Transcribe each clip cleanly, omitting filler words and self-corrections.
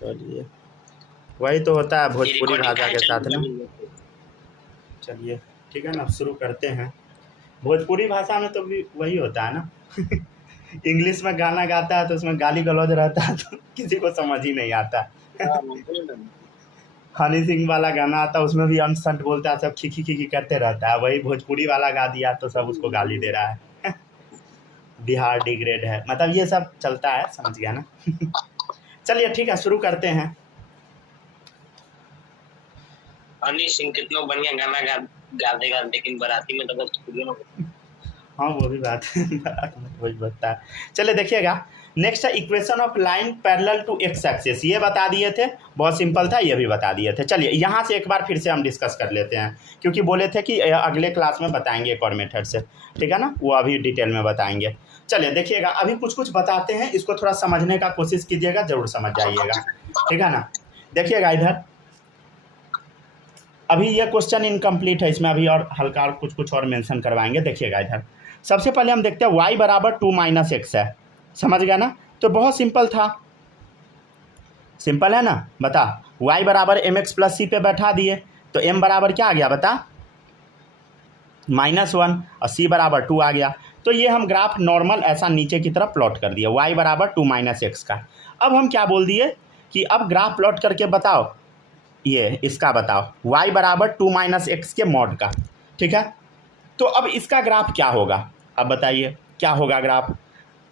चलिए, वही तो होता है भोजपुरी भाषा के साथ ना। चलिए ठीक है ना, शुरू करते हैं। भोजपुरी भाषा में तो भी वही होता है ना इंग्लिश में गाना गाता है तो उसमें गाली गलौज रहता है तो किसी को समझ ही नहीं आता। हनी सिंह वाला गाना आता है उसमें भी अंट संट बोलता है, सब खी खी करते रहता है। वही भोजपुरी वाला गा दिया तो सब उसको गाली दे रहा है बिहार डिग्रेड है, मतलब ये सब चलता है, समझ गया ना चलिए ठीक है, शुरू करते हैं। हनी सिंह कितना बढ़िया गाना गा देगा, लेकिन बाराती में तो भोजपुरी में। हाँ वो भी बात है बारात में वही बता है। चलिए देखिएगा, नेक्स्ट है equation of line parallel to X axis. ये बता दिए थे, बहुत सिंपल था, ये भी बता दिए थे। चलिए यहाँ से एक बार फिर से हम डिस्कस कर लेते हैं, क्योंकि बोले थे कि अगले क्लास में बताएंगे एक और मेथड से, ठीक है ना, वो अभी डिटेल में बताएंगे। चलिए देखिएगा, अभी कुछ कुछ बताते हैं, इसको थोड़ा समझने का कोशिश कीजिएगा, जरूर समझ जाइएगा, ठीक है ना। देखिएगा इधर, अभी ये क्वेश्चन इनकम्प्लीट है, इसमें अभी और हल्का और कुछ और मेंशन करवाएंगे। देखिएगा इधर, सबसे पहले हम देखते हैं y बराबर 2 - x है, समझ गया ना। तो बहुत सिंपल था, सिंपल है ना। बता, y बराबर mx + c पे बैठा दिए तो m बराबर क्या आ गया बता, -1 और c बराबर 2 आ गया। तो ये हम ग्राफ नॉर्मल ऐसा नीचे की तरफ प्लॉट कर दिए y बराबर 2 - x का। अब हम क्या बोल दिए कि अब ग्राफ प्लॉट करके बताओ, ये इसका बताओ y बराबर 2 - x के मॉड का, ठीक है। तो अब इसका ग्राफ क्या होगा, अब बताइए क्या होगा ग्राफ।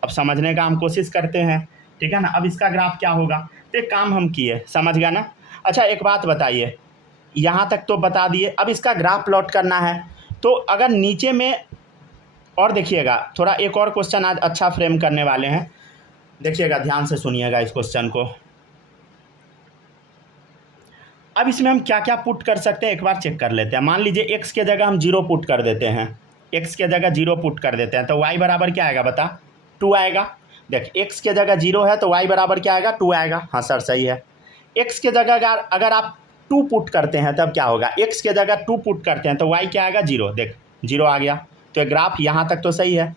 अब समझने का हम कोशिश करते हैं, ठीक है ना। अब इसका ग्राफ क्या होगा, तो एक काम हम किए, समझ गया ना। अच्छा एक बात बताइए, यहाँ तक तो बता दिए, अब इसका ग्राफ प्लॉट करना है। तो अगर नीचे में, और देखिएगा थोड़ा एक और क्वेश्चन आज अच्छा फ्रेम करने वाले हैं, देखिएगा ध्यान से सुनिएगा इस क्वेश्चन को। अब इसमें हम क्या क्या पुट कर सकते हैं एक बार चेक कर लेते हैं। मान लीजिए x के जगह हम 0 पुट कर देते हैं, x के जगह 0 पुट कर देते हैं, तो y बराबर क्या आएगा बता, 2 आएगा। देख x के जगह 0 है तो y बराबर क्या आएगा, 2 आएगा। हाँ सर सही है। x के जगह अगर आप 2 पुट करते हैं तब क्या होगा, x के जगह 2 पुट करते हैं तो y क्या आएगा, 0। देख 0 आ गया, तो ग्राफ यहाँ तक तो सही है।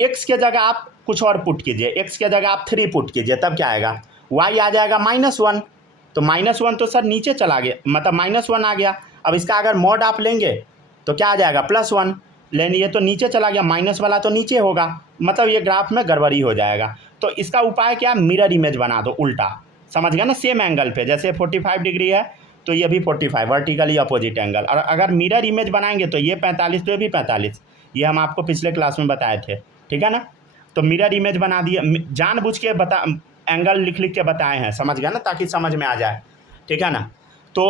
x के जगह आप कुछ और पुट कीजिए, x के जगह आप 3 पुट कीजिए, तब क्या आएगा, y आ जाएगा -1। तो -1 तो सर नीचे चला गया, मतलब -1 आ गया। अब इसका अगर मॉड आप लेंगे तो क्या आ जाएगा, +1 लेंगे, ये तो नीचे चला गया, माइनस वाला तो नीचे होगा, मतलब ये ग्राफ में गड़बड़ी हो जाएगा। तो इसका उपाय क्या, मिरर इमेज बना दो उल्टा, समझ गया ना। सेम एंगल पे, जैसे 45 डिग्री है तो ये भी 45, वर्टिकली अपोजिट एंगल। और अगर मिरर इमेज बनाएंगे तो ये 45 तो ये भी 45, ये हम आपको पिछले क्लास में बताए थे, ठीक है ना। तो मिरर इमेज बना दिए, जानबूझ के बता एंगल लिख के बताए हैं, समझ गया ना, ताकि समझ में आ जाए, ठीक है ना। तो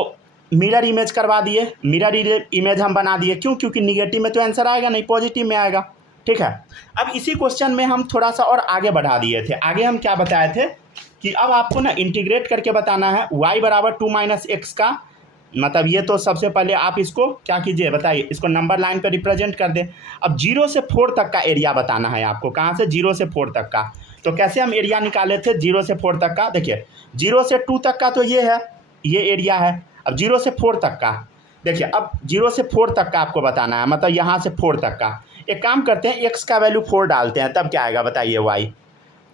मिरर इमेज करवा दिए, मिरर इमेज हम बना दिए, क्यों, क्योंकि निगेटिव में तो आंसर आएगा नहीं, पॉजिटिव में आएगा, ठीक है। अब इसी क्वेश्चन में हम थोड़ा सा और आगे बढ़ा दिए थे। आगे हम क्या बताए थे कि अब आपको ना इंटीग्रेट करके बताना है y बराबर 2 - x का, मतलब ये तो सबसे पहले आप इसको क्या कीजिए बताइए, इसको नंबर लाइन पर रिप्रेजेंट कर दें। अब 0 से 4 तक का एरिया बताना है आपको, कहाँ से, 0 से 4 तक का। तो कैसे हम एरिया निकाले थे 0 से 4 तक का, देखिए 0 से 2 तक का तो ये है, ये एरिया है। अब 0 से 4 तक का देखिए, अब 0 से 4 तक का आपको बताना है, मतलब यहाँ से 4 तक का। एक काम करते हैं, x का वैल्यू 4 डालते हैं, तब क्या आएगा बताइए y,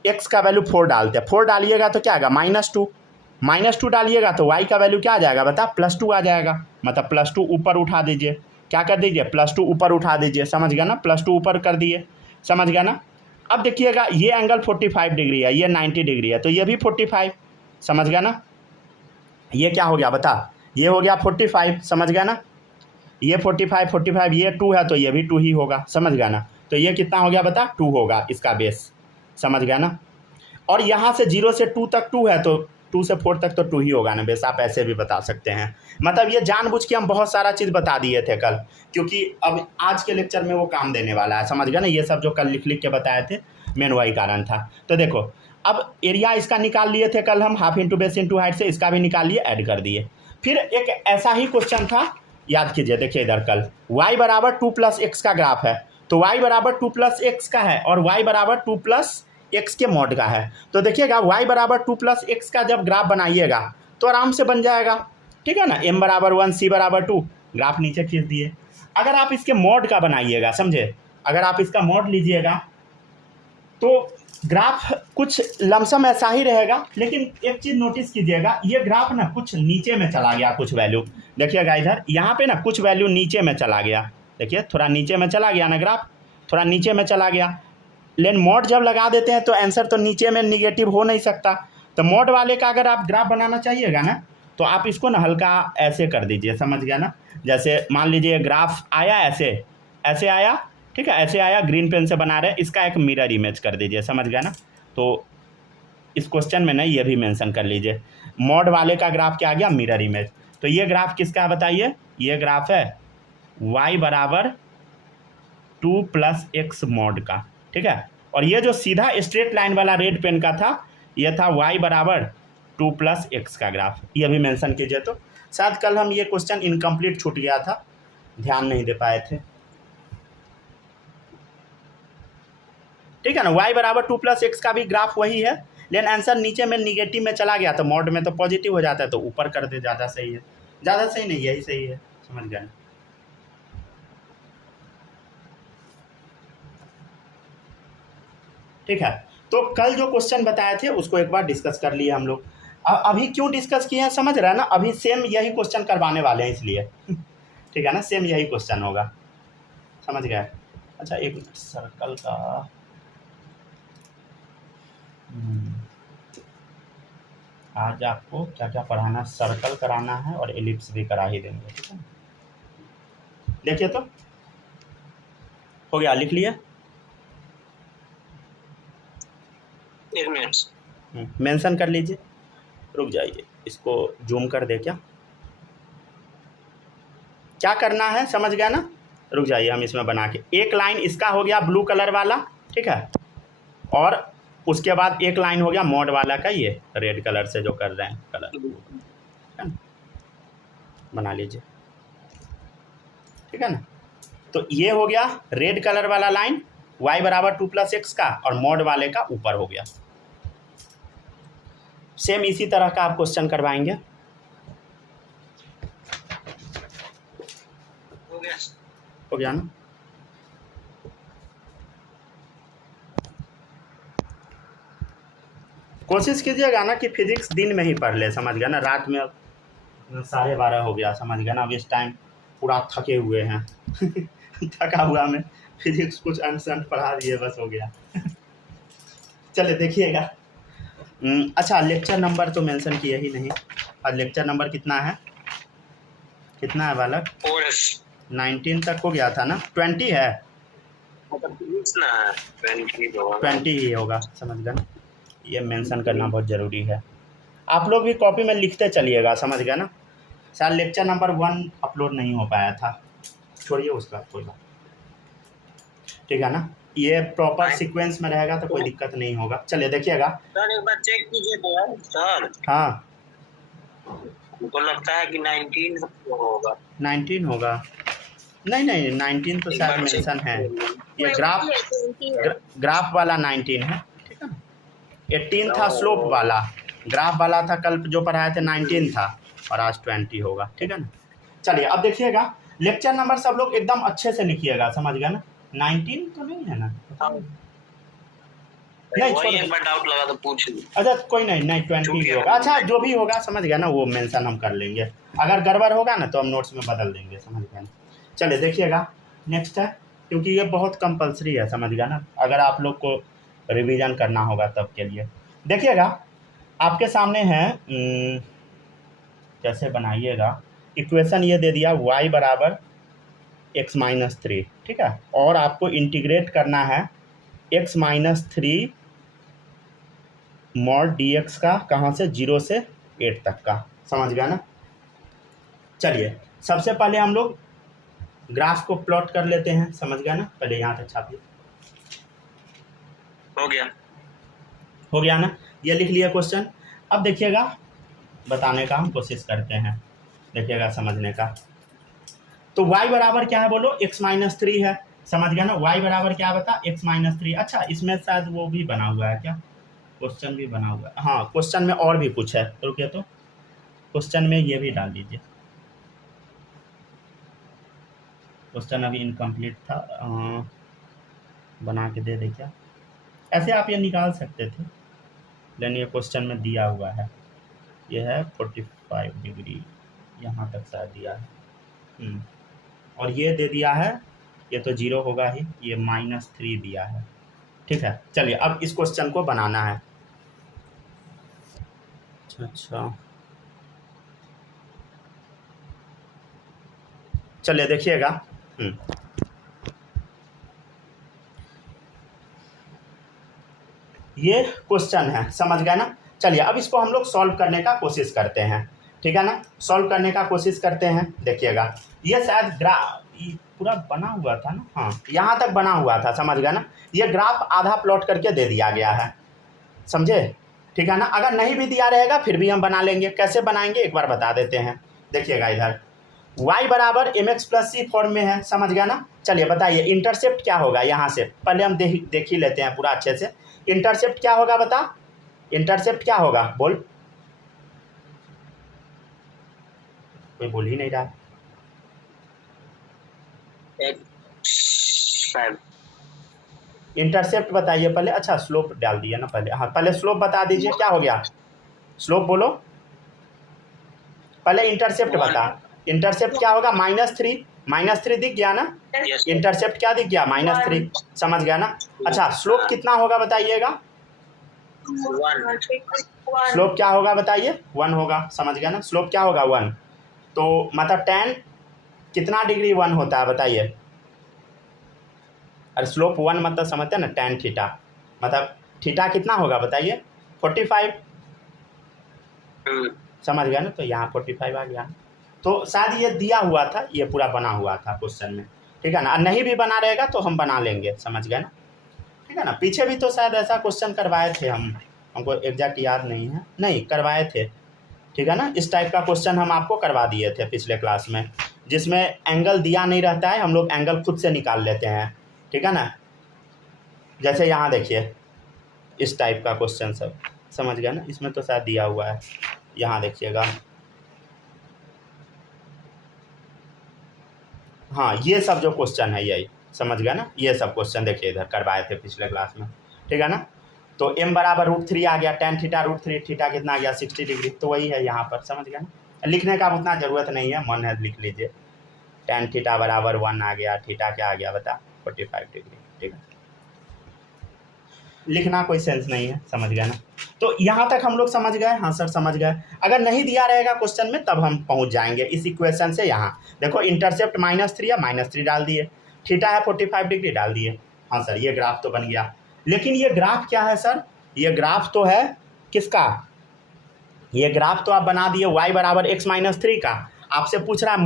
x का वैल्यू 4 डालते हैं, 4 डालिएगा तो क्या आएगा, -2 डालिएगा तो y का वैल्यू क्या आ जाएगा बता, +2 आ जाएगा। मतलब +2 ऊपर उठा दीजिए, क्या कर दीजिए, +2 ऊपर उठा दीजिए, समझ गया ना, +2 ऊपर कर दिए, समझ गया ना। अब देखिएगा ये एंगल 45 डिग्री है, ये 90 डिग्री है, तो ये भी 45, समझ गया ना। ये क्या हो गया बता, ये हो गया 45, समझ गया ना। ये 45, ये 2 है तो ये भी 2 ही होगा, समझ गया ना। तो ये कितना हो गया बता, 2 होगा इसका बेस, समझ गया ना। और यहाँ से 0 से 2 तक 2 है तो 2 से 4 तक तो 2 ही होगा ना बेस, आप ऐसे भी बता सकते हैं। मतलब ये जानबूझ के हम बहुत सारा चीज़ बता दिए थे कल, क्योंकि अब आज के लेक्चर में वो काम देने वाला है, समझ गया ना। ये सब जो कल लिख के बताए थे, मेन वही कारण था। तो देखो अब एरिया इसका निकाल लिए थे कल हम, half into base into height से, इसका भी निकाल लिए, ऐड कर दिए। फिर एक ऐसा ही क्वेश्चन था, याद कीजिए, देखिए इधर कल y बराबर 2 + x का ग्राफ है, तो y बराबर 2 + x का है और y बराबर 2 + x के मॉड का है। तो देखिएगा y बराबर 2 + x का जब ग्राफ बनाइएगा तो आराम से बन जाएगा, ठीक है ना। m बराबर 1, c बराबर 2, ग्राफ नीचे खींच दिए। अगर आप इसके मॉड का बनाइएगा, समझे, अगर आप इसका मॉड लीजिएगा तो ग्राफ कुछ लमसम ऐसा ही रहेगा, लेकिन एक चीज़ नोटिस कीजिएगा, ये ग्राफ ना कुछ नीचे में चला गया, कुछ वैल्यू देखिएगा इधर, यहाँ पे ना कुछ वैल्यू नीचे में चला गया, देखिए थोड़ा नीचे में चला गया ना ग्राफ, थोड़ा नीचे में चला गया। लेकिन मॉड जब लगा देते हैं तो आंसर तो नीचे में निगेटिव हो नहीं सकता। तो मॉड वाले का अगर आप ग्राफ बनाना चाहिएगा ना, तो आप इसको ना हल्का ऐसे कर दीजिए, समझ गया ना। जैसे मान लीजिए ग्राफ आया ऐसे, ऐसे आया, ठीक है, ऐसे आया, ग्रीन पेन से बना रहे हैं, इसका एक मिरर इमेज कर दीजिए, समझ गया ना। तो इस क्वेश्चन में ना ये भी मेंशन कर लीजिए, मॉड वाले का ग्राफ क्या आ गया, मिरर इमेज। तो ये ग्राफ किसका है बताइए, ये ग्राफ है y बराबर 2 + x मॉड का, ठीक है। और ये जो सीधा स्ट्रेट लाइन वाला रेड पेन का था, ये था y बराबर 2 + x का ग्राफ, ये भी मेंशन कीजिए। तो शायद कल हम ये क्वेश्चन इनकम्प्लीट छूट गया था, ध्यान नहीं दे पाए थे, ठीक है ना। y बराबर 2 + x का भी ग्राफ वही है, लेकिन आंसर नीचे में निगेटिव में चला गया, तो मॉड में तो पॉजिटिव हो जाता है, तो ऊपर कर दे, ज़्यादा सही है, ज़्यादा सही नहीं, यही सही है, समझ गए। ठीक है, तो कल जो क्वेश्चन बताए थे उसको एक बार डिस्कस कर लिए हम लोग। अभी क्यों डिस्कस किए हैं समझ रहे हैं ना, अभी सेम यही क्वेश्चन करवाने वाले हैं इसलिए ठीक है ना, सेम यही क्वेश्चन होगा, समझ गए। अच्छा एक मिनट, सर्कल का आज आपको क्या क्या पढ़ाना, सर्कल कराना है और एलिप्स भी करा ही देंगे, ठीक है। देखिए तो हो गया, लिख लिए, एक मिनट मेंशन कर लीजिए, रुक जाइए, इसको जूम कर दे, क्या करना है समझ गया ना। रुक जाइए, हम इसमें बना के एक लाइन इसका हो गया ब्लू कलर वाला, ठीक है, और उसके बाद एक लाइन हो गया मॉड वाला का, ये रेड कलर से जो कर रहे हैं कलर, ठीक है ना, बना लीजिए, ठीक है ना। तो ये हो गया रेड कलर वाला लाइन y बराबर 2 + x का, और मॉड वाले का ऊपर हो गया। सेम इसी तरह का आप क्वेश्चन करवाएंगे। हो गया ना। कोशिश कीजिएगा ना कि फिजिक्स दिन में ही पढ़ ले, समझ गया ना, रात में 12:30 हो गया, समझ गया ना, अब इस टाइम पूरा थके हुए हैं थका हुआ में फिजिक्स कुछ अंश पढ़ा दिए, बस हो गया चले देखिएगा। अच्छा लेक्चर नंबर तो मेंशन किए ही नहीं, और लेक्चर नंबर कितना है, कितना है बालक, 19 तक हो गया था ना, 20 है, 20 ही होगा, समझ गए ना, ये मेंशन करना बहुत ज़रूरी है। आप लोग भी कॉपी में लिखते चलिएगा, समझ गए ना। शायद लेक्चर नंबर 1 अपलोड नहीं हो पाया था, छोड़िए उसका, कोई बात, ठीक है ना, ये प्रॉपर सीक्वेंस में रहेगा तो कोई दिक्कत नहीं होगा। चलिए देखिएगा सर, एक बार चेक कीजिए तो यार सर। हाँ, मुझको लगता है कि 19 होगा, 19 होगा, नहीं नहीं 19 तो शायद मेंशन है, ये ग्राफ वाला 19 है, ठीक है ना। 18 था स्लोप वाला, ग्राफ वाला था कल जो पढ़ाए थे 19 था, और आज 20 होगा, ठीक है ना। चलिए अब देखिएगा, लेक्चर नंबर सब लोग एकदम अच्छे से लिखिएगा, समझ गया ना। 19 तो नहीं है ना, नहीं वही एक बार डाउट लगा तो पूछ ली। अच्छा कोई नहीं, 20 ही होगा, अच्छा जो भी होगा समझ गया ना, वो मेंशन हम कर लेंगे, अगर गड़बड़ होगा ना तो हम नोट्स में बदल देंगे, समझ गया ना। चलिए देखिएगा नेक्स्ट है, क्योंकि ये बहुत कंपलसरी है, समझ गया ना, अगर आप लोग को रिवीजन करना होगा तब के लिए। देखिएगा आपके सामने है, कैसे बनाइएगा, इक्वेशन ये दे दिया y बराबर x - 3, ठीक है, और आपको इंटीग्रेट करना है x - 3 मॉड dx का, कहाँ से, 0 से 8 तक का, समझ गया ना। चलिए सबसे पहले हम लोग ग्राफ को प्लॉट कर लेते हैं, समझ गया ना, पहले यहाँ तक छापिए, हो गया ना, ये लिख लिया क्वेश्चन। अब देखिएगा बताने का हम कोशिश करते हैं, देखिएगा समझने का। तो y बराबर क्या है बोलो, x - 3 है, समझ गया ना, y बराबर क्या बता, x - 3। अच्छा इसमें शायद वो भी बना हुआ है क्या, क्वेश्चन भी बना हुआ है, हाँ क्वेश्चन में और भी कुछ है, रुकिए तो क्वेश्चन में ये भी डाल दीजिए, क्वेश्चन अभी इनकम्प्लीट था, बना के दे क्या, ऐसे आप ये निकाल सकते थे, लेकिन ये क्वेश्चन में दिया हुआ है, ये है 45 डिग्री, यहाँ तक शायद दिया है। और ये दे दिया है, ये तो 0 होगा ही, ये -3 दिया है। ठीक है, चलिए अब इस क्वेश्चन को बनाना है। अच्छा चलिए देखिएगा। ये क्वेश्चन है, समझ गए ना। चलिए अब इसको हम लोग सॉल्व करने का कोशिश करते हैं, ठीक है ना। सॉल्व करने का कोशिश करते हैं। देखिएगा ये शायद पूरा बना हुआ था ना, हाँ यहाँ तक बना हुआ था, समझ गए ना। ये ग्राफ आधा प्लॉट करके दे दिया गया है, समझे, ठीक है ना। अगर नहीं भी दिया रहेगा फिर भी हम बना लेंगे। कैसे बनाएंगे एक बार बता देते हैं। देखिएगा इधर y बराबर mx प्लस सी फॉर्म में है, समझ गया ना। चलिए बताइए इंटरसेप्ट क्या होगा। यहाँ से पहले हम देख ही लेते हैं पूरा अच्छे से। इंटरसेप्ट क्या होगा बता, इंटरसेप्ट क्या होगा बोल, कोई बोल ही नहीं रहा। इंटरसेप्ट बताइए पहले। अच्छा स्लोप डाल दिया ना पहले, हाँ पहले स्लोप बता दीजिए, क्या हो गया स्लोप बोलो पहले। इंटरसेप्ट बता, इंटरसेप्ट क्या होगा, -3 दिख गया ना। इंटरसेप्ट क्या दिख गया, -3, समझ गया ना। अच्छा स्लोप कितना होगा बताइएगा, स्लोप क्या होगा बताइए, 1 होगा, समझ गया ना। स्लोप क्या होगा 1, तो मतलब tan कितना डिग्री 1 होता है बताइए। अरे स्लोप 1 मतलब समझते हैं ना, tan थीटा, मतलब थीटा कितना होगा बताइए 45, समझ गया ना। तो यहाँ 45 आ गया। तो शायद ये दिया हुआ था, ये पूरा बना हुआ था क्वेश्चन में, ठीक है ना। नहीं भी बना रहेगा तो हम बना लेंगे, समझ गए ना, ठीक है ना। पीछे भी तो शायद ऐसा क्वेश्चन करवाए थे हमको एग्जैक्ट याद नहीं है, नहीं करवाए थे, ठीक है ना। इस टाइप का क्वेश्चन हम आपको करवा दिए थे पिछले क्लास में, जिसमें एंगल दिया नहीं रहता है, हम लोग एंगल खुद से निकाल लेते हैं, ठीक है ना। जैसे यहाँ देखिए इस टाइप का क्वेश्चन सब, समझ गया ना। इसमें तो शायद दिया हुआ है, यहाँ देखिएगा, हाँ ये सब जो क्वेश्चन है यही, समझ गया ना। ये सब क्वेश्चन देखिए इधर करवाए थे पिछले क्लास में, ठीक है ना। तो m बराबर √3 आ गया, tan थीटा √3, थीटा कितना आ गया 60 डिग्री, तो वही है यहाँ पर, समझ गया ना। लिखने का उतना ज़रूरत नहीं है, मन है लिख लीजिए। tan थीटा बराबर 1 आ गया, थीटा क्या आ गया बता 45 डिग्री, ठीक है। लिखना कोई सेंस नहीं है, समझ गया ना। तो यहाँ तक हम लोग समझ गए, हाँ सर समझ गए। अगर नहीं दिया रहेगा क्वेश्चन में तब हम पहुँच जाएंगे इस इक्वेशन से। यहाँ देखो इंटरसेप्ट -3 या -3 डाल दिए, थीटा है 45 डिग्री डाल दिए, हाँ सर ये ग्राफ तो बन गया। लेकिन ये ग्राफ क्या है सर, ये ग्राफ तो है किसका, ये ग्राफ तो आप बना दिए y बराबर x-3 का। आपसे पूछ रहा है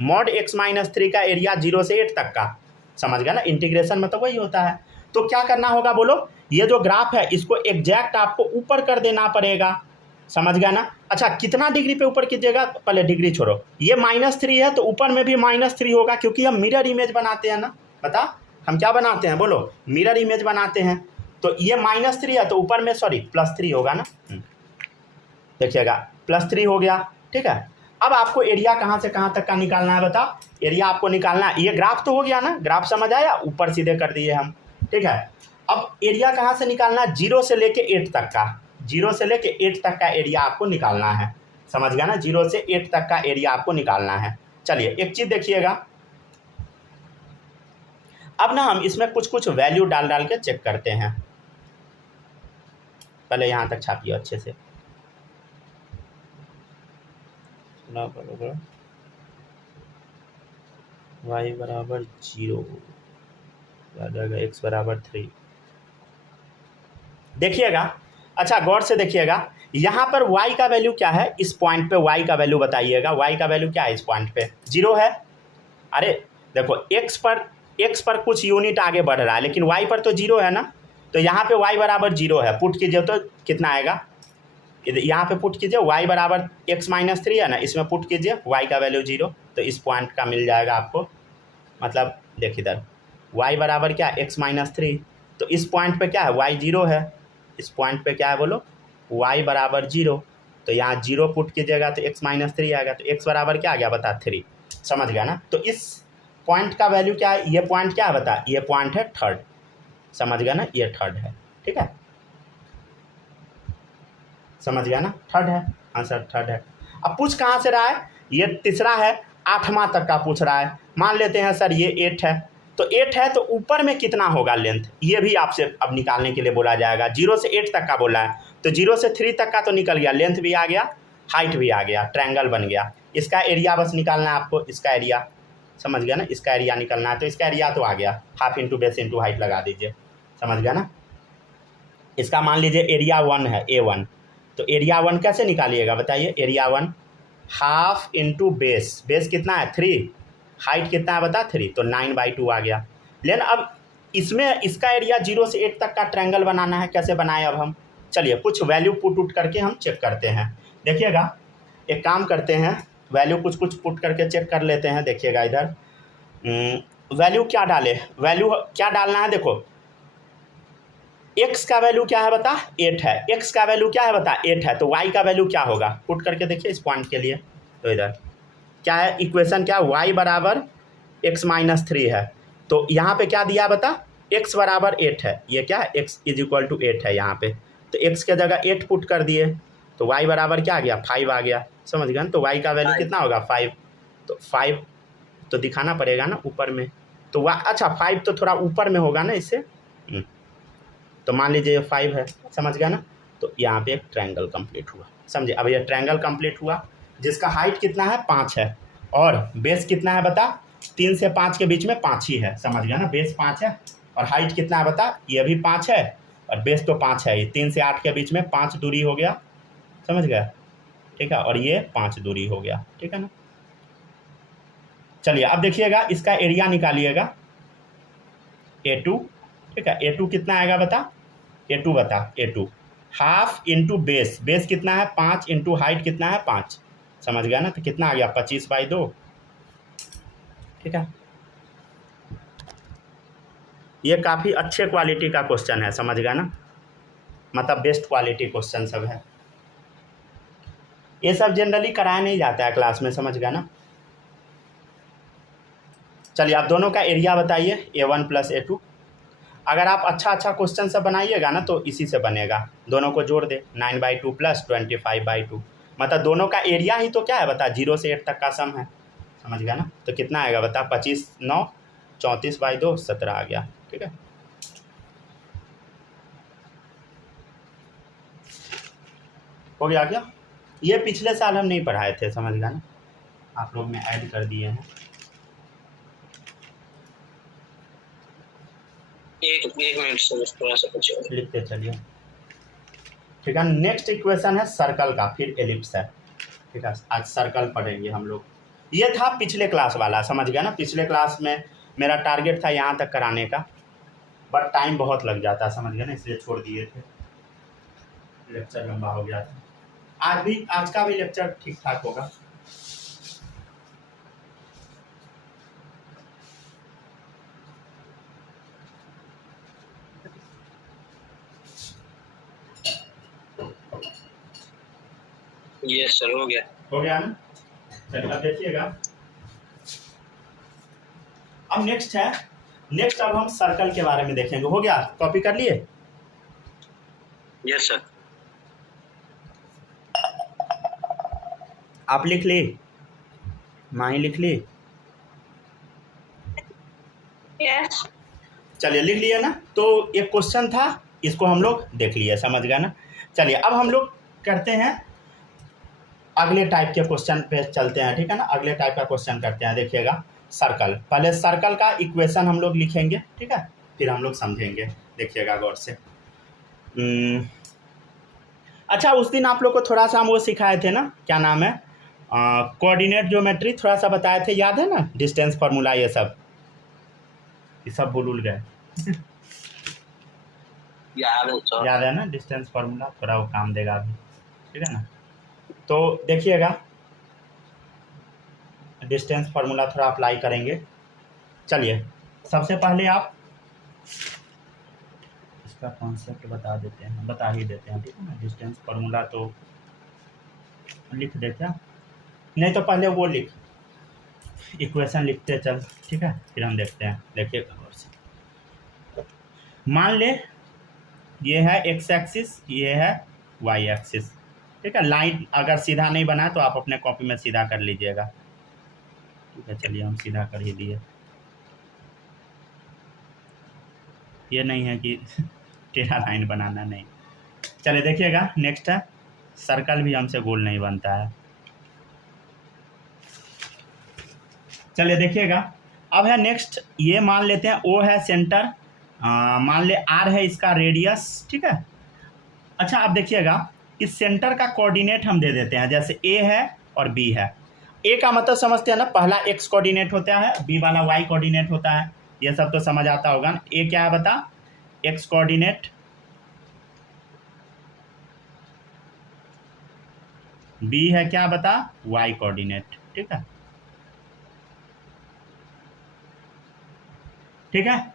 मॉड x-3 का एरिया 0 से 8 तक का, समझ गया ना। इंटीग्रेशन में तो वही होता है। तो क्या करना होगा बोलो, ये जो ग्राफ है इसको एग्जैक्ट आपको ऊपर कर देना पड़ेगा, समझ गया ना। अच्छा कितना डिग्री पे ऊपर कीजिएगा, पहले डिग्री छोड़ो, ये -3 है तो ऊपर में भी -3 होगा, क्योंकि हम मिरर इमेज बनाते हैं ना। बता हम क्या बनाते हैं बोलो, मिरर इमेज बनाते हैं। तो ये -3 है तो ऊपर में +3 होगा ना। देखिएगा +3 हो गया, ठीक है। अब आपको एरिया कहाँ से कहाँ तक का निकालना है बता, एरिया आपको निकालना है। ये ग्राफ तो हो गया ना, ग्राफ समझ आया, ऊपर सीधे कर दिए हम, ठीक है। अब एरिया कहाँ से निकालना है, 0 से लेके 8 तक का, 0 से लेके 8 तक का एरिया आपको निकालना है, समझ गया ना। 0 से 8 तक का एरिया आपको निकालना है। चलिए एक चीज़ देखिएगा, अब ना हम इसमें कुछ वैल्यू डाल के चेक करते हैं। पहले यहाँ तक छापिए अच्छे से, y बराबर 0 आ जाएगा, x बराबर 3, देखिएगा। अच्छा गौर से देखिएगा, यहाँ पर y का वैल्यू क्या है, इस पॉइंट पे y का वैल्यू बताइएगा। y का वैल्यू क्या है इस पॉइंट पे, 0 है। अरे देखो x पर कुछ यूनिट आगे बढ़ रहा है, लेकिन y पर तो 0 है ना। तो यहाँ पे y बराबर 0 है, पुट कीजिए तो कितना आएगा, यहाँ पे पुट कीजिए y बराबर x-3 है ना, इसमें पुट कीजिए y का वैल्यू 0, तो इस पॉइंट का मिल जाएगा आपको। मतलब देख इधर y बराबर क्या x-3, तो इस पॉइंट पे क्या है y 0 है, इस पॉइंट पे क्या है बोलो y बराबर 0, तो यहाँ 0 पुट कीजिएगा तो x-3 आएगा, तो x बराबर क्या आ गया बता 3, समझ गया ना। तो इस पॉइंट का वैल्यू क्या है, ये पॉइंट क्या है बता, ये पॉइंट है 3rd, समझ गया ना, ये 3rd है, ठीक है, समझ गया ना, थर्ड है आंसर, थर्ड है। अब पूछ कहाँ से रहा है, ये तीसरा है, 8वां तक का पूछ रहा है। मान लेते हैं सर ये 8 है, तो 8 है तो ऊपर में कितना होगा लेंथ, ये भी आपसे अब निकालने के लिए बोला जाएगा। 0 से 8 तक का बोला है, तो 0 से 3 तक का तो निकल गया, लेंथ भी आ गया, हाइट भी आ गया, ट्रायंगल बन गया। इसका एरिया बस निकालना है आपको, इसका एरिया, समझ गया ना, इसका एरिया निकलना है, तो इसका एरिया तो आ गया, half into base into height लगा दीजिए, समझ गया ना। इसका मान लीजिए एरिया 1 है, A1, तो एरिया 1 कैसे निकालिएगा बताइए, area 1 half into base, base कितना है 3, हाइट कितना है बता 3, तो 9/2 आ गया। लेकिन अब इसमें इसका एरिया 0 से 8 तक का ट्रायंगल बनाना है, कैसे बनाए अब हम, चलिए कुछ वैल्यू पुट उट करके हम चेक करते हैं। देखिएगा एक काम करते हैं, वैल्यू कुछ पुट करके चेक कर लेते हैं। देखिएगा इधर वैल्यू क्या डाले, वैल्यू क्या डालना है, देखो x का वैल्यू क्या है बता 8 है, x का वैल्यू क्या है बता 8 है, तो y का वैल्यू क्या होगा, पुट करके देखिए इस पॉइंट के लिए। तो इधर क्या है, इक्वेशन क्या, y बराबर x-3 है, तो यहाँ पे क्या दिया बता, x बराबर 8 है, ये क्या है x = 8 है यहाँ पे, तो x के जगह 8 पुट कर दिए, तो y बराबर क्या आ गया 5 आ गया, समझ गया ना। तो y का वैल्यू कितना होगा 5, तो 5 तो दिखाना पड़ेगा ना ऊपर में, तो अच्छा 5 तो थोड़ा ऊपर में होगा ना इससे, तो मान लीजिए 5 है, समझ गया ना। तो यहाँ पे एक ट्रायंगल कंप्लीट हुआ, समझे। अब ये ट्रायंगल कंप्लीट हुआ जिसका हाइट कितना है 5 है, और बेस कितना है बता 3 से 5 के बीच में 5 ही है, समझ गया ना, बेस 5 है और हाइट कितना है बता, ये भी 5 है और बेस तो 5 है ही, 3 से 8 के बीच में 5 दूरी हो गया, समझ गया, ठीक है, और ये 5 दूरी हो गया, ठीक है ना। चलिए अब देखिएगा इसका एरिया निकालिएगा, A2, ठीक है, A2 कितना आएगा बता, A2 बता, A2 half into base, base कितना है 5 इंटू हाइट कितना है 5, समझ गया ना, तो कितना आ गया 25/2, ठीक है। ये काफ़ी अच्छे क्वालिटी का क्वेश्चन है, समझ गया ना, मतलब बेस्ट क्वालिटी क्वेश्चन सब है, ये सब जनरली कराया नहीं जाता है क्लास में, समझ गया ना। चलिए आप दोनों का एरिया बताइए, A1 + A2। अगर आप अच्छा क्वेश्चन सब बनाइएगा ना तो इसी से बनेगा, दोनों को जोड़ दे, 9/2 + 25/2, मतलब दोनों का एरिया ही तो क्या है बता 0 से 8 तक का सम है, समझ गया ना। तो कितना आएगा बता 25 9 34/2 17 आ गया, ठीक है। हो गया क्या, ये पिछले साल हम नहीं पढ़ाए थे, समझ गया ना, आप लोग में ऐड कर दिए हैं। एक मिनट से थोड़ा सा कुछ लिखते चलिए, ठीक है। नेक्स्ट इक्वेशन है सर्कल का, फिर एलिप्स है, ठीक है। आज सर्कल पढ़ेंगे हम लोग, ये था पिछले क्लास वाला, समझ गया ना। पिछले क्लास में मेरा टारगेट था यहाँ तक कराने का, बट टाइम बहुत लग जाता, समझ गया ना, इसलिए छोड़ दिए थे, लेक्चर लंबा हो गया था। आज का भी लेक्चर ठीक ठाक होगा। ये सर हो गया ना। चलिए अब देखिएगा, अब नेक्स्ट है, नेक्स्ट अब हम सर्कल के बारे में देखेंगे। हो गया, कॉपी कर लिए? Yes sir. आप लिख ली, माही लिख ली? यस। चलिए लिख लिया ना। तो एक क्वेश्चन था, इसको हम लोग देख लिए, समझ गया ना। चलिए अब हम लोग करते हैं अगले टाइप के क्वेश्चन पे चलते हैं, ठीक है ना। अगले टाइप का क्वेश्चन करते हैं, देखिएगा सर्कल, पहले सर्कल का इक्वेशन हम लोग लिखेंगे, ठीक है, फिर हम लोग समझेंगे, देखिएगा गौर से। अच्छा उस दिन आप लोग को थोड़ा सा हम वो सिखाए थे ना, क्या नाम है, कोऑर्डिनेट ज्योमेट्री थोड़ा सा बताए थे, याद है ना, डिस्टेंस फार्मूला ये सब भूल गए याद है ना, डिस्टेंस फार्मूला थोड़ा वो काम देगा अभी, ठीक है ना। तो देखिएगा डिस्टेंस फार्मूला थोड़ा अप्लाई करेंगे। चलिए सबसे पहले आप इसका कॉन्सेप्ट बता ही देते हैं, ठीक है ना। डिस्टेंस फार्मूला तो लिख देते हैं, नहीं तो पहले वो लिख, इक्वेशन लिखते चल, ठीक है, फिर हम देखते हैं। देखिए मान ले ये है एक्स एक्सिस, ये है वाई एक्सिस। ठीक है, लाइन अगर सीधा नहीं बना तो आप अपने कॉपी में सीधा कर लीजिएगा। ठीक है, चलिए हम सीधा कर ही दिए। ये नहीं है कि टेढ़ा लाइन बनाना, नहीं। चलिए देखिएगा, नेक्स्ट है सर्कल भी हमसे गोल नहीं बनता है। चलिए देखिएगा, अब है नेक्स्ट, ये मान लेते हैं ओ है सेंटर, मान ले आर है इसका रेडियस। ठीक है, अच्छा अब देखिएगा, इस सेंटर का कोऑर्डिनेट हम दे देते हैं, जैसे ए है और बी है। ए का मतलब समझते हैं ना, पहला एक्स कोऑर्डिनेट होता है, बी वाला वाई कोऑर्डिनेट होता है, ये सब तो समझ आता होगा ना। ए क्या है बता, एक्स कोऑर्डिनेट, बी है क्या बता, वाई कोऑर्डिनेट। ठीक है, ठीक है,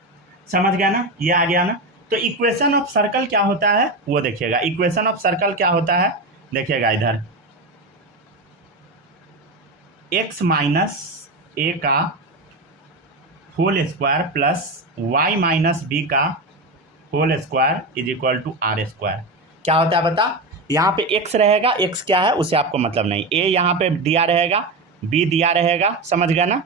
समझ गया ना, ये आ गया ना। तो इक्वेशन ऑफ सर्कल क्या होता है वो देखिएगा, इक्वेशन ऑफ सर्कल क्या होता है देखिएगा इधर, एक्स माइनस ए का whole square plus Y minus B का whole square is equal to R square. क्या होता है बता, यहाँ पे एक्स रहेगा, एक्स क्या है उसे आपको मतलब नहीं, ए यहाँ पे दिया रहेगा, बी दिया रहेगा, समझ गया ना।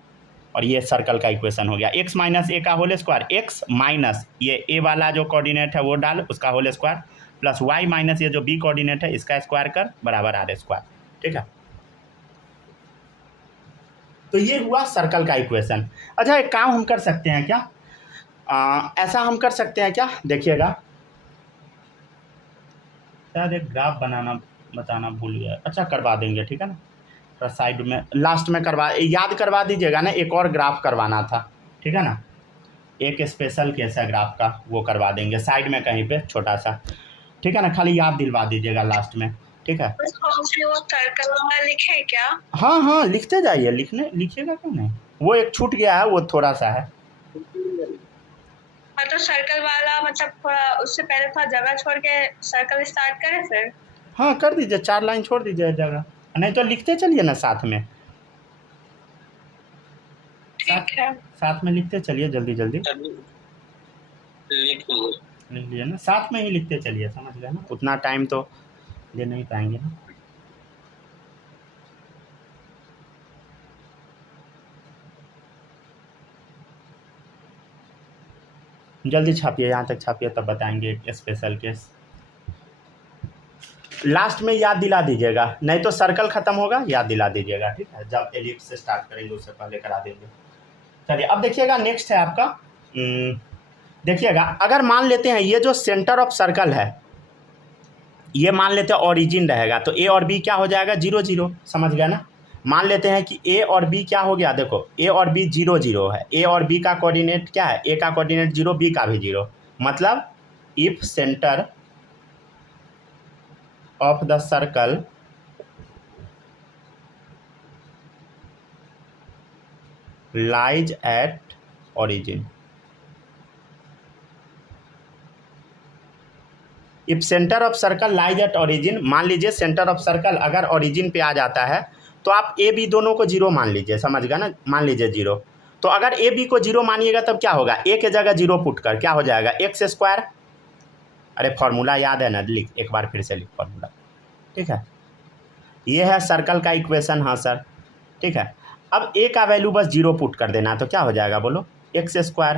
और ये सर्कल का इक्वेशन हो गया, एक्स माइनस ए का होल स्क्वायर, एक्स माइनस ये ए वाला जो कोऑर्डिनेट है वो डाल, उसका whole square, plus Y minus ये जो बी कोऑर्डिनेट है इसका स्क्वायर कर, बराबर आर स्क्वायर। ठीक है, तो ये हुआ सर्कल का इक्वेशन। अच्छा एक काम हम कर सकते हैं क्या, ऐसा हम कर सकते हैं क्या, देखिएगा, शायद एक ग्राफ बनाना बताना भूल गया, अच्छा करवा देंगे, ठीक है ना, साइड में लास्ट में करवा, याद करवा दीजिएगा ना, एक और ग्राफ करवाना था, ठीक है ना, एक स्पेशल केस है ग्राफ का, वो करवा देंगे साइड में कहीं पे छोटा सा। ठीक है ना, खाली याद दिलवा दीजिएगा लास्ट में। ठीक है, वो सर्कल में लिखे क्या? हाँ हाँ लिखते जाइए, लिखिएगा क्यों नहीं, वो एक छूट गया है, वो थोड़ा सा है। तो सर्कल वाला मतलब थोड़ा उससे पहले थोड़ा जगह छोड़ के सर्कल स्टार्ट करें फिर। हाँ कर दीजिए, 4 लाइन छोड़ दीजिए जगह, नहीं तो लिखते चलिए ना साथ में, ठीक है, साथ में लिखते चलिए, जल्दी जल्दी लिख लिया ना, साथ में ही लिखते चलिए, समझ गए ना, उतना टाइम तो दे नहीं पाएंगे ना। जल्दी छापिए, यहाँ तक छापिए तब बताएंगे एक स्पेशल केस, लास्ट में याद दिला दीजिएगा, नहीं तो सर्कल खत्म होगा, याद दिला दीजिएगा। ठीक है, जब एलिप्स से स्टार्ट करेंगे उससे पहले करा देंगे। चलिए अब देखिएगा, नेक्स्ट है आपका, देखिएगा अगर मान लेते हैं ये जो सेंटर ऑफ सर्कल है, ये मान लेते हैं ओरिजिन रहेगा, तो ए और बी क्या हो जाएगा, 0 0, समझ गया ना। मान लेते हैं कि ए और बी क्या हो गया, देखो ए और बी 0 0 है, ए और बी का कोऑर्डिनेट क्या है, ए का कोऑर्डिनेट 0, बी का भी 0, मतलब if centre of the circle lies at origin, if centre of circle lies at origin, मान लीजिए सेंटर ऑफ सर्कल अगर ओरिजिन पे आ जाता है तो आप ए बी दोनों को 0 मान लीजिए, समझ गया ना, मान लीजिए 0, तो अगर ए बी को 0 मानिएगा तब क्या होगा, ए के जगह 0 पुट कर क्या हो जाएगा, एक्स स्क्वायर, अरे फॉर्मूला याद है ना, लिख एक बार फिर से लिख फॉर्मूला। ठीक है, ये है सर्कल का इक्वेशन, हाँ सर। ठीक है, अब ए का वैल्यू बस 0 पुट कर देना, तो क्या हो जाएगा बोलो, X square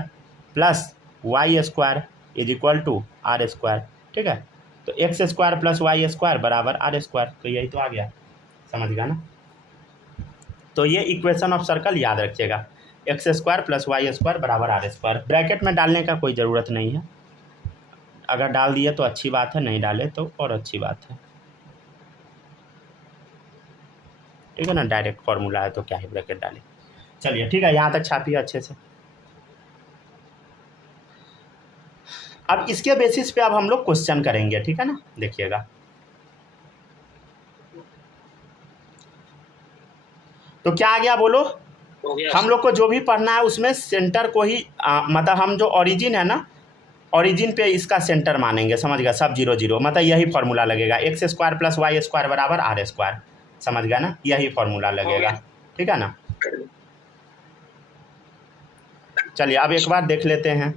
plus Y square is equal to R square. ठीक है, तो X square plus Y square बराबर आर स्क्वायर, तो यही तो आ गया, समझ गया ना। तो ये इक्वेशन ऑफ सर्कल याद रखिएगा, X square plus Y square बराबर आर स्क्वायर, ब्रैकेट में डालने का कोई ज़रूरत नहीं है, अगर डाल दिए तो अच्छी बात है, नहीं डाले तो और अच्छी बात है। ठीक है ना, डायरेक्ट फॉर्मूला है तो क्या ही ब्रैकेट डाले। चलिए ठीक है, यहाँ तक छापिए अच्छे से। अब इसके बेसिस पे अब हम लोग क्वेश्चन करेंगे, ठीक है ना, देखिएगा। तो क्या आ गया बोलो, हम लोग को जो भी पढ़ना है उसमें सेंटर को ही मतलब हम जो ओरिजिन है ना, ओरिजिन पे इसका सेंटर मानेंगे, समझ गया, सब 0 0, मतलब यही फॉर्मूला लगेगा, X square plus Y square बराबर आर स्क्वायर, समझ गया ना, यही फॉर्मूला लगेगा। ठीक है ना, चलिए अब एक बार देख लेते हैं।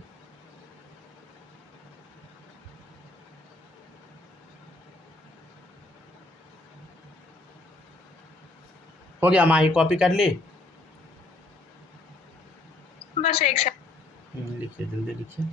हो गया माही, कॉपी कर ली? बस एक सेकंड। लिखिए, जल्दी लिखिए।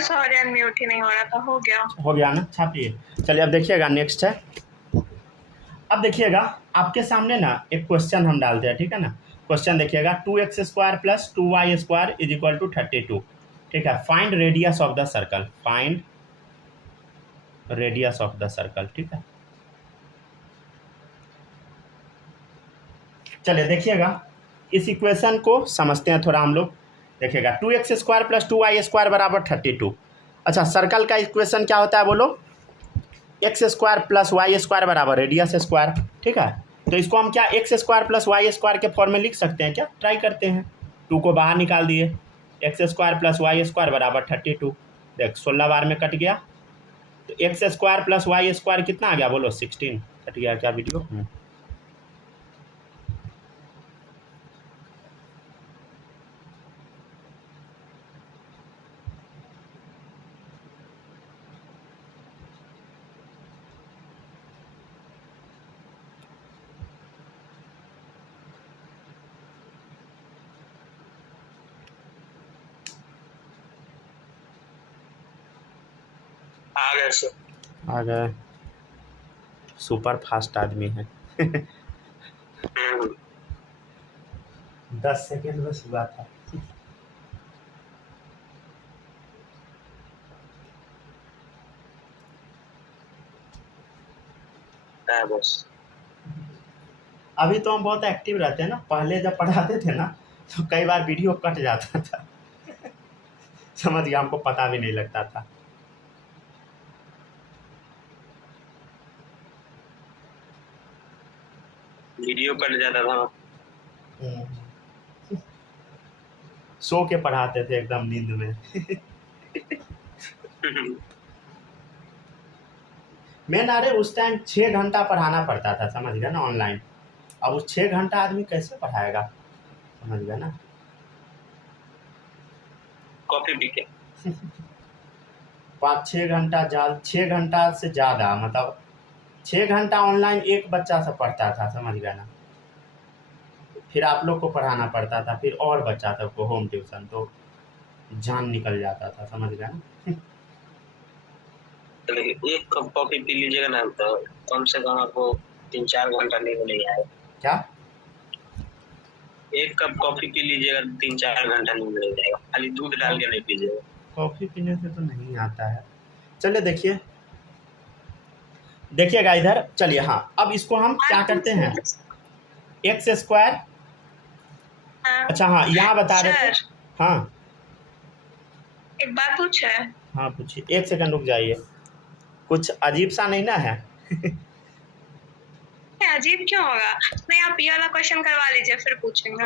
सॉरी, अनम्यूट ही नहीं हो रहा था। हो गया ना, छापिए। चलिए अब देखिएगा, नेक्स्ट है। अब देखिएगा, आपके सामने ना एक क्वेश्चन हम डालते हैं, ठीक है ना। क्वेश्चन देखिएगा, 2x² + 2y² = 32, ठीक है। Find radius of the circle, find radius of the circle, ठीक है। चलिए देखिएगा, इस इक्वेशन को समझते हैं थोड़ा हम लोग। देखिएगा, 2x² + 2y² = 32। अच्छा, सर्कल का इक्वेशन क्या होता है बोलो? x² + y² = रेडियस स्क्वायर, ठीक है। तो इसको हम क्या x² + y² के फॉर्म में लिख सकते हैं क्या? ट्राई करते हैं। 2 को बाहर निकाल दिए, x² + y² = 32। देख 16 बार में कट गया, तो x² + y² कितना आ गया बोलो? 16। कट गया क्या वीडियो? आ गए सर, आ गए। सुपर फास्ट आदमी है। 10 सेकेंड बस हुआ था। बस अभी तो हम बहुत एक्टिव रहते हैं ना, पहले जब पढ़ाते थे ना तो कई बार वीडियो कट जाता था। समझ गया, हमको पता भी नहीं लगता था। वीडियो कट जाता था। सो के पढ़ाते थे एकदम नींद में। मैं ना, अरे उस टाइम 6 घंटा पढ़ाना पड़ता था, समझ गया ना, ऑनलाइन। अब उस 6 घंटा आदमी कैसे पढ़ाएगा, समझ गया ना। कॉफी पी के 5-6 घंटा 6 घंटा से ज़्यादा, मतलब 6 घंटा ऑनलाइन एक बच्चा से पढ़ता था, समझ गया ना। फिर आप लोग को पढ़ाना पड़ता था, फिर और बच्चा सबको होम ट्यूशन, तो जान निकल जाता था, समझ गया ना। एक कप कॉफी पी लीजिएगा ना, तो कम से कम आपको 3-4 घंटा नींद नहीं आएगा। क्या? एक कप कॉफी पी लीजिएगा, 3-4 घंटा नींद नहीं आएगा। खाली दूध डाल के नहीं पीजिएगा। कॉफ़ी पीने से तो नहीं आता है। चलिए देखिएगा इधर। चलिए, हाँ, अब इसको हम क्या करते हैं, x²। अच्छा, हाँ, यहाँ बता रहे थे। हाँ, एक बात पूछे। हाँ पूछिए, 1 सेकंड रुक जाइए। कुछ अजीब सा नहीं ना है? अजीब क्यों होगा? नहीं, आप ये वाला क्वेश्चन करवा लीजिए, फिर पूछेंगे।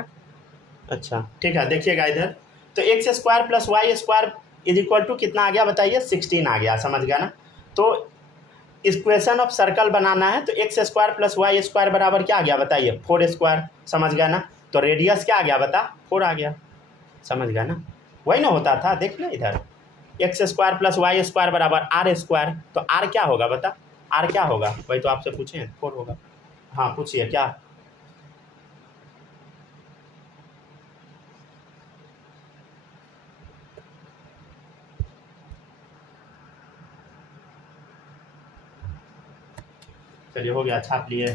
अच्छा, ठीक है, देखिएगा इधर। तो x² + y² = कितना आ गया बताइए? 16 आ गया, समझ गया ना। तो इक्वेशन ऑफ सर्कल बनाना है, तो x² + y² बराबर क्या आ गया बताइए? 4², समझ गया ना। तो रेडियस क्या आ गया बता? 4 आ गया, समझ गया ना। वही ना होता था, देख ना इधर, x² + y² बराबर r²। तो r क्या होगा बता? r क्या होगा? वही तो आपसे पूछे, 4 होगा। हाँ पूछिए क्या? चलिए हो गया, छाप लिए।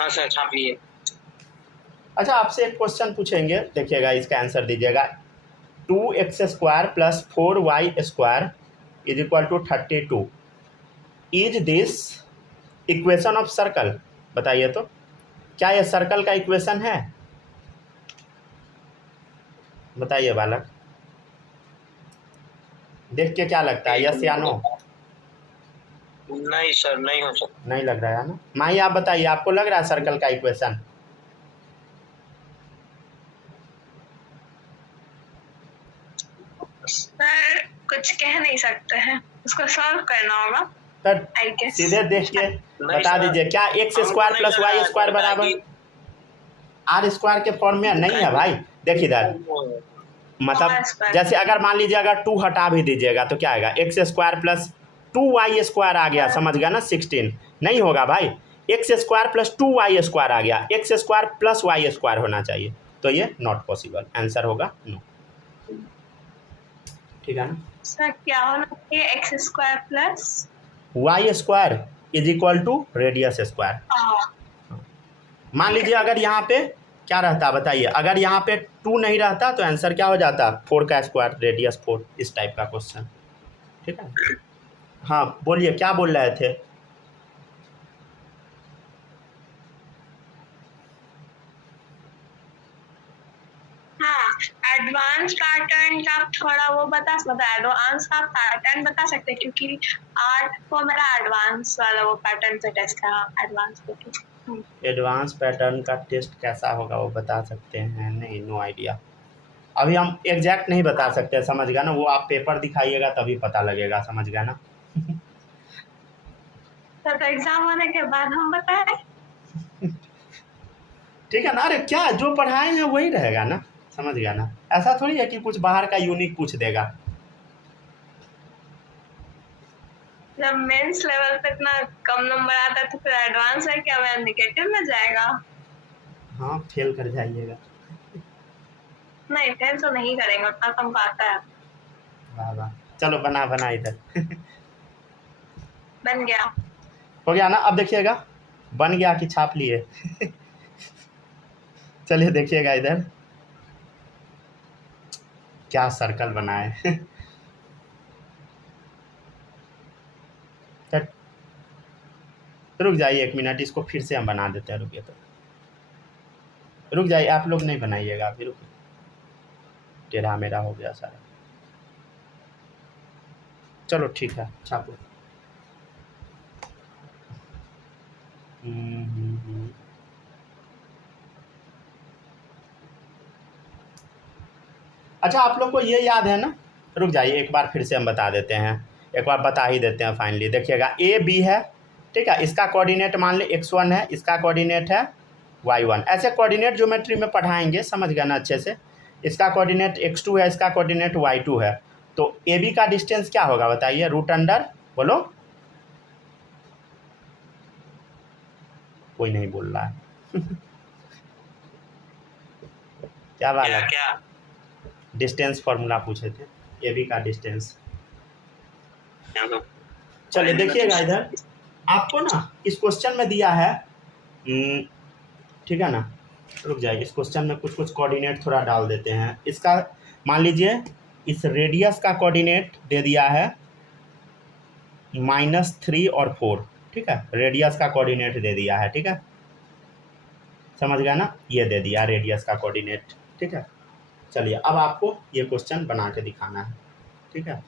हाँ सर छाप लिए। अच्छा आपसे एक क्वेश्चन पूछेंगे, देखिएगा इसका आंसर दीजिएगा। 2x² plus 4y² is equal to 32। Is this equation of circle? बताइए तो, क्या यह सर्कल का इक्वेशन है? बताइए बालक, देख के क्या लगता है, यस या नो? नहीं सर नहीं हो सकता। नहीं लग रहा है ना। माही आप बताइए, आपको लग रहा है सर्कल का इक्वेशन? सर कुछ कह नहीं सकते हैं, उसको सॉल्व करना होगा। Sir I guess. सीधे देख के नहीं बता सर, दीजिए, क्या x² प्लस y² बराबर r² के फॉर्म में नहीं है भाई? देखिए इधर, मतलब जैसे अगर मान लीजिए अगर 2 हटा भी दीजिएगा तो क्या आएगा, x² प्लस 2y² आ गया, समझ गया ना? 16 नहीं होगा भाई, x² प्लस 2y² आ गया, x² प्लस y² होना चाहिए, तो ये नॉट पॉसिबल, आंसर होगा नो। ठीक है ना सर? क्या होना चाहिए? x² plus y² is equal to radius square. मान लीजिए अगर यहाँ पे क्या रहता बताइए, अगर यहाँ पे 2 नहीं रहता तो आंसर क्या हो जाता, 4 का स्क्वायर, रेडियस 4, इस टाइप का क्वेश्चन। ठीक है, हाँ बोलिए क्या बोल रहे थे? हाँ, एडवांस पैटर्न का थोड़ा वो मतलब एडवांस का पैटर्न बता सकते हैं, क्योंकि 8 को मेरा एडवांस वाला वो पैटर्न से टेस्ट था, एडवांस को। एडवांस पैटर्न का टेस्ट कैसा होगा वो बता सकते हैं? नहीं, नो आइडिया, अभी हम एग्जैक्ट नहीं बता सकते, समझ गया ना? वो आप पेपर दिखाइएगा तभी पता लगेगा, समझ गया ना? तो एग्जाम होने के बाद हम बताएं। ठीक है ना? अरे क्या जो पढ़ाए हैं वही रहेगा ना, समझ गया ना? ऐसा थोड़ी है कि कुछ बाहर का यूनिक पूछ देगा। जब मेंस लेवल पे इतना कम नंबर आता है तो फिर एडवांस है क्या, मैं नेगेटिव में जाएगा? हाँ फेल कर जाइएगा। नहीं फेल तो नहीं करेंगे, उतना कम आता है। वाह वाह, चलो बना इधर। बन गया, हो गया ना? अब देखिएगा बन गया कि छाप लिए। चलिए देखिएगा इधर क्या सर्कल बनाए। रुक जाइए 1 मिनट, इसको फिर से हम बना देते हैं, रुकिए तो, रुक जाइए, आप लोग नहीं बनाइएगा अभी, रुकिए, टेढ़ा मेरा हो गया सारा। चलो ठीक है, छापो। अच्छा आप लोग को ये याद है ना? रुक जाइए एक बार फिर से हम बता देते हैं, एक बार बता ही देते हैं फाइनली। देखिएगा AB है, ठीक है, इसका कोऑर्डिनेट मान ले x1 है, इसका कोऑर्डिनेट है y1, ऐसे कोऑर्डिनेट ज्योमेट्री में पढ़ाएंगे, समझ गया ना अच्छे से? इसका कोऑर्डिनेट x2 है, इसका कोऑर्डिनेट y2 है, तो AB का डिस्टेंस क्या होगा बताइए? √, बोलो, कोई नहीं बोल रहा है। क्या बात है? क्या डिस्टेंस फॉर्मूला पूछे थे, AB का डिस्टेंस। चलिए देखिएगा इधर, आपको ना इस क्वेश्चन में दिया है, ठीक है ना? रुक जाइए, इस क्वेश्चन में कुछ कोऑर्डिनेट थोड़ा डाल देते हैं। इसका मान लीजिए इस रेडियस का कोऑर्डिनेट दे दिया है -3 और 4, ठीक है, रेडियस का कोऑर्डिनेट दे दिया है, ठीक है, समझ गया ना? ये दे दिया रेडियस का कोऑर्डिनेट, ठीक है। चलिए अब आपको ये क्वेश्चन बना के दिखाना है, ठीक है।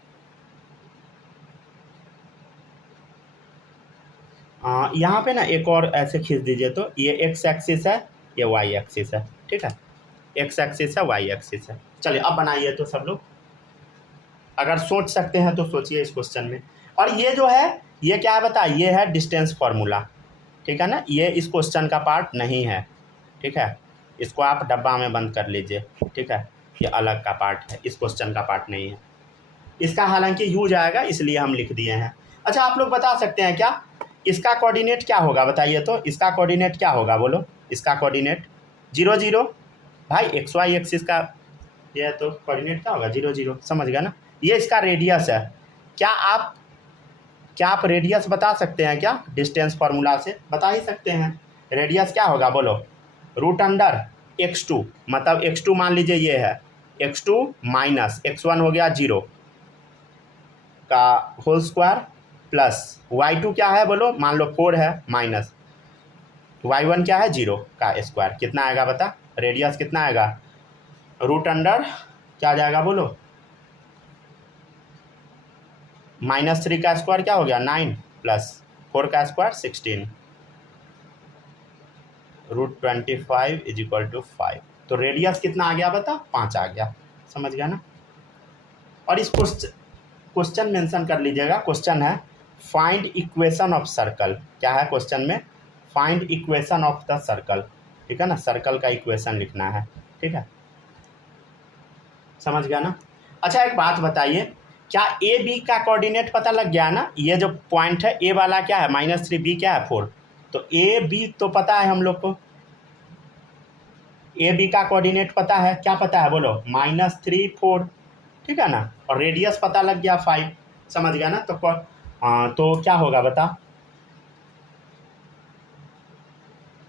यहाँ पे ना एक और ऐसे खींच दीजिए, तो ये x एक्सिस है, ये y एक्सिस है, ठीक है, x एक्सिस है, y एक्सिस है। चलिए अब बनाइए तो सब लोग, अगर सोच सकते हैं तो सोचिए इस क्वेश्चन में। और ये जो है ये क्या है बताइए? ये है डिस्टेंस फार्मूला, ठीक है ना? ये इस क्वेश्चन का पार्ट नहीं है, ठीक है, इसको आप डब्बा में बंद कर लीजिए, ठीक है, ये अलग का पार्ट है, इस क्वेश्चन का पार्ट नहीं है। इसका हालांकि यूज आएगा इसलिए हम लिख दिए हैं। अच्छा आप लोग बता सकते हैं क्या इसका कोऑर्डिनेट क्या होगा बताइए तो? इसका कोऑर्डिनेट क्या होगा बोलो? इसका कोऑर्डिनेट 0 0 भाई, XY एक्सिस का ये है, तो कोऑर्डिनेट क्या होगा? 0 0, समझ गया ना? ये इसका रेडियस है। क्या आप क्या आप रेडियस बता सकते हैं क्या? डिस्टेंस फार्मूला से बता ही सकते हैं। रेडियस क्या होगा बोलो? √x2, मतलब x2 मान लीजिए ये है, x2 माइनस x1 हो गया 0 का होल स्क्वायर प्लस y2 क्या है बोलो? मान लो 4 है, माइनस y1 क्या है 0 का स्क्वायर। कितना आएगा बता? रेडियस कितना आएगा? √ क्या आ जाएगा बोलो? -3 का स्क्वायर क्या हो गया? 9 प्लस 4 का स्क्वायर 16, √25 = 5। तो रेडियस कितना आ गया बता? 5 आ गया। समझ गया ना? और इस क्वेश्चन मेंशन कर लीजिएगा। क्वेश्चन है फाइंड इक्वेशन ऑफ सर्कल। क्या है क्वेश्चन में? Find equation of the circle. ठीक है ना? सर्कल का इक्वेशन लिखना है। ठीक है, समझ गया ना? अच्छा एक बात बताइए, क्या ए बी का कोऑर्डिनेट पता लग गया ना? ये जो पॉइंट है ए वाला क्या है? -3, बी क्या है 4। तो ए बी तो पता है हम लोग को, ए बी का कोऑर्डिनेट पता है। क्या पता है बोलो? -3 4। ठीक है ना? और रेडियस पता लग गया 5। समझ गया ना? तो क्या होगा बता?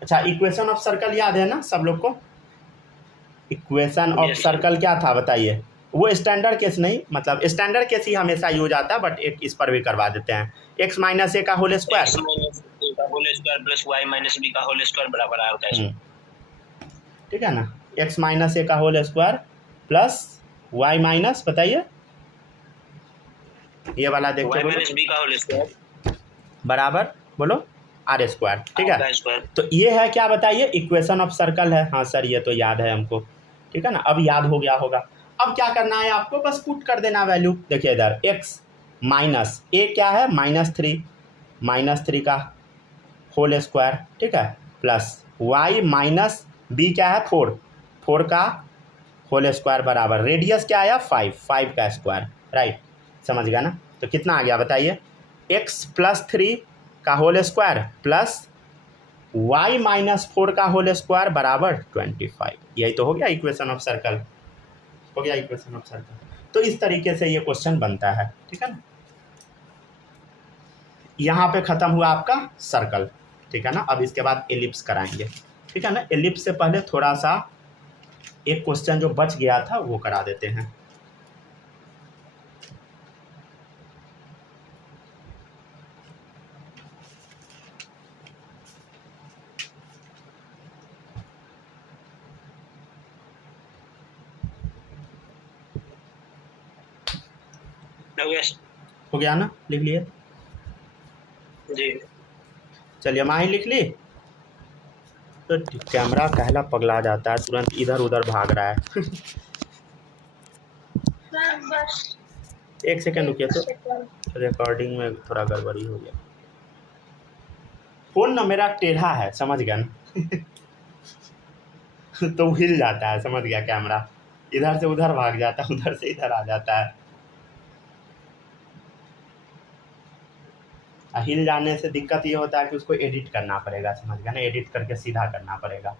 अच्छा, इक्वेशन ऑफ सर्कल याद है ना सब लोग को? इक्वेशन ऑफ सर्कल क्या था बताइए? वो स्टैंडर्ड केस नहीं, मतलब स्टैंडर्ड केस ही हमेशा यूज आता है, बट एक इस पर भी करवा देते हैं। x - a का whole square plus y - b का होल स्क्वायर बराबर आता है। ठीक है ना? x - a का whole square plus y minus, बताइए ये वाला देखिए, y - b का होल स्क्वायर बराबर बोलो r²। ठीक है, तो ये है क्या बताइए? इक्वेशन ऑफ सर्कल है। हाँ सर ये तो याद है हमको। ठीक है ना? अब याद हो गया होगा। अब क्या करना है आपको? बस पुट कर देना वैल्यू। देखिए इधर x माइनस a क्या है? -3 का होल स्क्वायर। ठीक है, प्लस y माइनस b क्या है? 4 का होल स्क्वायर बराबर रेडियस क्या आया? 5 का स्क्वायर। राइट, समझ गया ना? तो कितना आ गया बताइए? x + 3 का होल स्क्वायर प्लस y - 4 का होल स्क्वायर बराबर 25। यही तो हो गया इक्वेशन ऑफ सर्कल। हो गया इक्वेशन ऑफ सर्कल। तो इस तरीके से ये क्वेश्चन बनता है। ठीक है ना? यहाँ पे खत्म हुआ आपका सर्कल। ठीक है ना? अब इसके बाद एलिप्स कराएंगे। ठीक है ना? एलिप्स से पहले थोड़ा सा एक क्वेश्चन जो बच गया था वो करा देते हैं। हो गया ना? लिख लिए जी। चलिए माही लिख ली। तो कैमरा कहला पगला जाता है, तुरंत इधर उधर भाग रहा है। बस एक सेकंड रुकिए, तो रिकॉर्डिंग में थोड़ा गड़बड़ी हो गया। फोन ना मेरा टेढ़ा है, समझ गया ना? तो हिल जाता है, समझ गया? कैमरा इधर से उधर भाग जाता है, उधर से इधर आ जाता है। हिल जाने से दिक्कत ये होता है कि उसको एडिट करना पड़ेगा। समझ गया ना? एडिट करके सीधा करना पड़ेगा।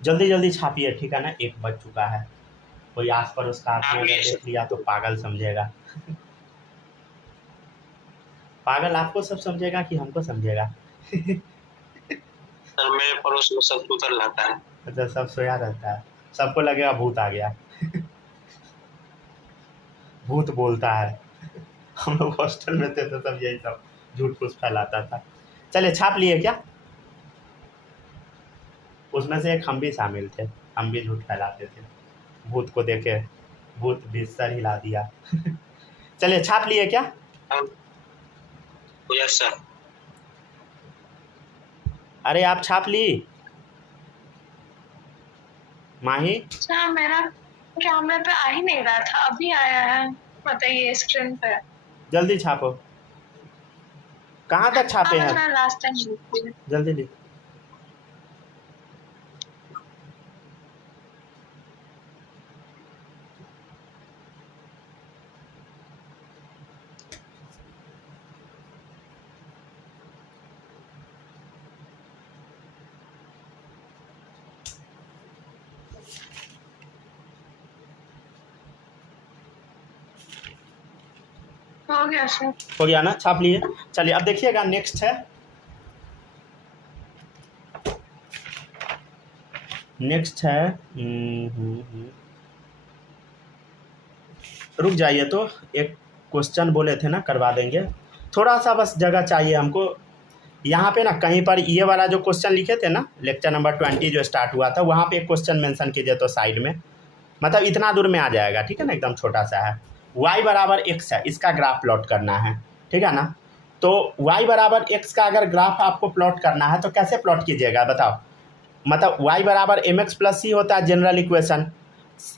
जल्दी जल्दी छापिए। ठीक है ना? 1 बज चुका है। कोई आस पड़ोस का आदमी अगर देख लिया तो पागल समझेगा। पागल आपको सब समझेगा कि हमको समझेगा? सर मेरे पड़ोस में सब सुतर रहता है। अच्छा, सब सोया रहता है, सबको लगेगा भूत आ गया। भूत बोलता है। हम लोग हॉस्टल में थे तो सब यही सब झूठ फूस फैलाता था। चलिए छाप लिए क्या? उसमें से एक हम भी शामिल थे, हम भी झूठ फैलाते थे। भूत को देखे भूत भी सर हिला दिया। चलिए छाप लिए क्या? Yes sir. अरे आप छाप ली माही? अच्छा, मेरा कैमरे पे आ ही नहीं रहा था, अभी आया है। बताइए स्क्रीन पे। जल्दी छापो। कहाँ तक छापे हैं? लास्ट टाइम जल्दी लिख। हो गया सर। हो गया ना, छाप लिए। चलिए अब देखिएगा नेक्स्ट है, नेक्स्ट है रुक जाइए, तो एक क्वेश्चन बोले थे ना करवा देंगे, थोड़ा सा बस जगह चाहिए हमको। यहाँ पे ना कहीं पर ये वाला जो क्वेश्चन लिखे थे ना, लेक्चर नंबर 20 जो स्टार्ट हुआ था, वहाँ पे एक क्वेश्चन मेंशन कीजिए तो साइड में, मतलब इतना दूर में आ जाएगा, ठीक है ना, एकदम छोटा सा है। y बराबर x है, इसका ग्राफ प्लॉट करना है, ठीक है ना। तो y बराबर x का अगर ग्राफ आपको प्लॉट करना है तो कैसे प्लॉट कीजिएगा बताओ। मतलब y बराबर mx प्लस c होता है जनरल इक्वेशन।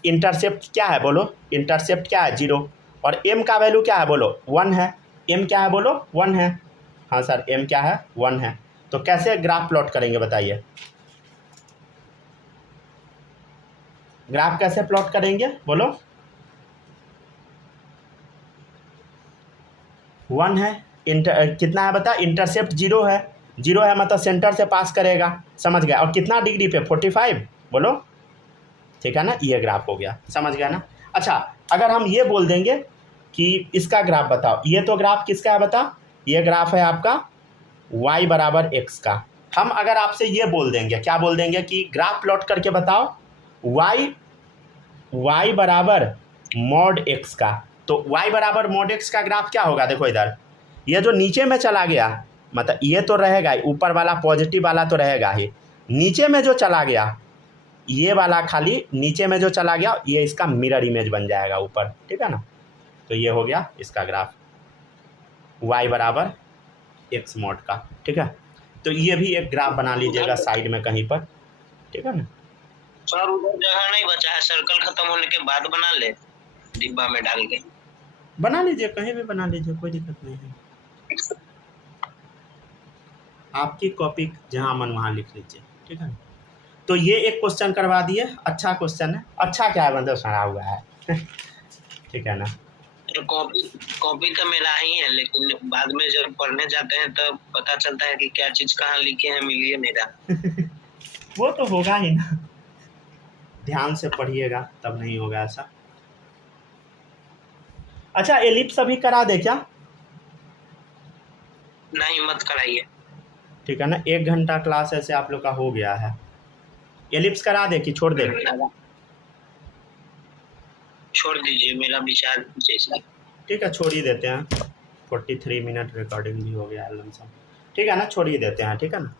इंटरसेप्ट क्या है बोलो, इंटरसेप्ट क्या है 0, और m का वैल्यू क्या है बोलो 1 है, m क्या है बोलो 1 है, हाँ सर m क्या है 1 है। तो कैसे ग्राफ प्लॉट करेंगे बताइए, ग्राफ कैसे प्लॉट करेंगे बोलो। 1 है, कितना है बता, इंटरसेप्ट 0 है, 0 है मतलब सेंटर से पास करेगा, समझ गया, और कितना डिग्री पे 45 बोलो, ठीक है ना, ये ग्राफ हो गया, समझ गया ना। अच्छा अगर हम ये बोल देंगे कि इसका ग्राफ बताओ, ये तो ग्राफ किसका है बता, ये ग्राफ है आपका y बराबर x का। हम अगर आपसे ये बोल देंगे, क्या बोल देंगे कि ग्राफ प्लॉट करके बताओ y बराबर मॉड x का, तो y बराबर मॉड x का ग्राफ क्या होगा, देखो इधर ये जो नीचे में चला गया, मतलब ये तो रहेगा ही, ऊपर वाला पॉजिटिव वाला तो रहेगा ही, नीचे में जो चला गया ये वाला खाली नीचे में जो चला गया ये इसका मिरर इमेज बन जाएगा ऊपर, ठीक है ना। तो ये हो गया इसका ग्राफ y बराबर x मॉड का, ठीक है। तो ये भी एक ग्राफ बना लीजिएगा साइड में कहीं पर, ठीक है ना। सर उधर जगह नहीं बचा है, सर्कल खत्म होने के बाद बना ले, डिब्बा में डाल के बना लीजिए, कहीं भी बना लीजिए, कोई दिक्कत नहीं है, आपकी कॉपी जहाँ मन वहाँ लिख लीजिए, ठीक है ना। तो ये एक क्वेश्चन करवा दिए, अच्छा क्वेश्चन है, अच्छा क्या है मतलब सड़ा हुआ है ठीक है ना। तो कॉपी तो मेरा ही है, लेकिन बाद में जब पढ़ने जाते हैं तो पता चलता है कि क्या चीज कहाँ लिखे हैं, मिलिए मेरा वो तो होगा ही ना, ध्यान से पढ़िएगा तब नहीं होगा ऐसा। अच्छा एलिप्स अभी करा दे क्या, नहीं मत कराइए, ठीक है ना, 1 घंटा क्लास ऐसे आप लोग का हो गया है, एलिप्स करा दे कि छोड़ दे, छोड़ दीजिए, मेरा विचार जैसा, ठीक है छोड़ ही देते हैं, 43 मिनट रिकॉर्डिंग भी हो गया लमसम, ठीक है ना, छोड़ ही देते हैं, ठीक है ना।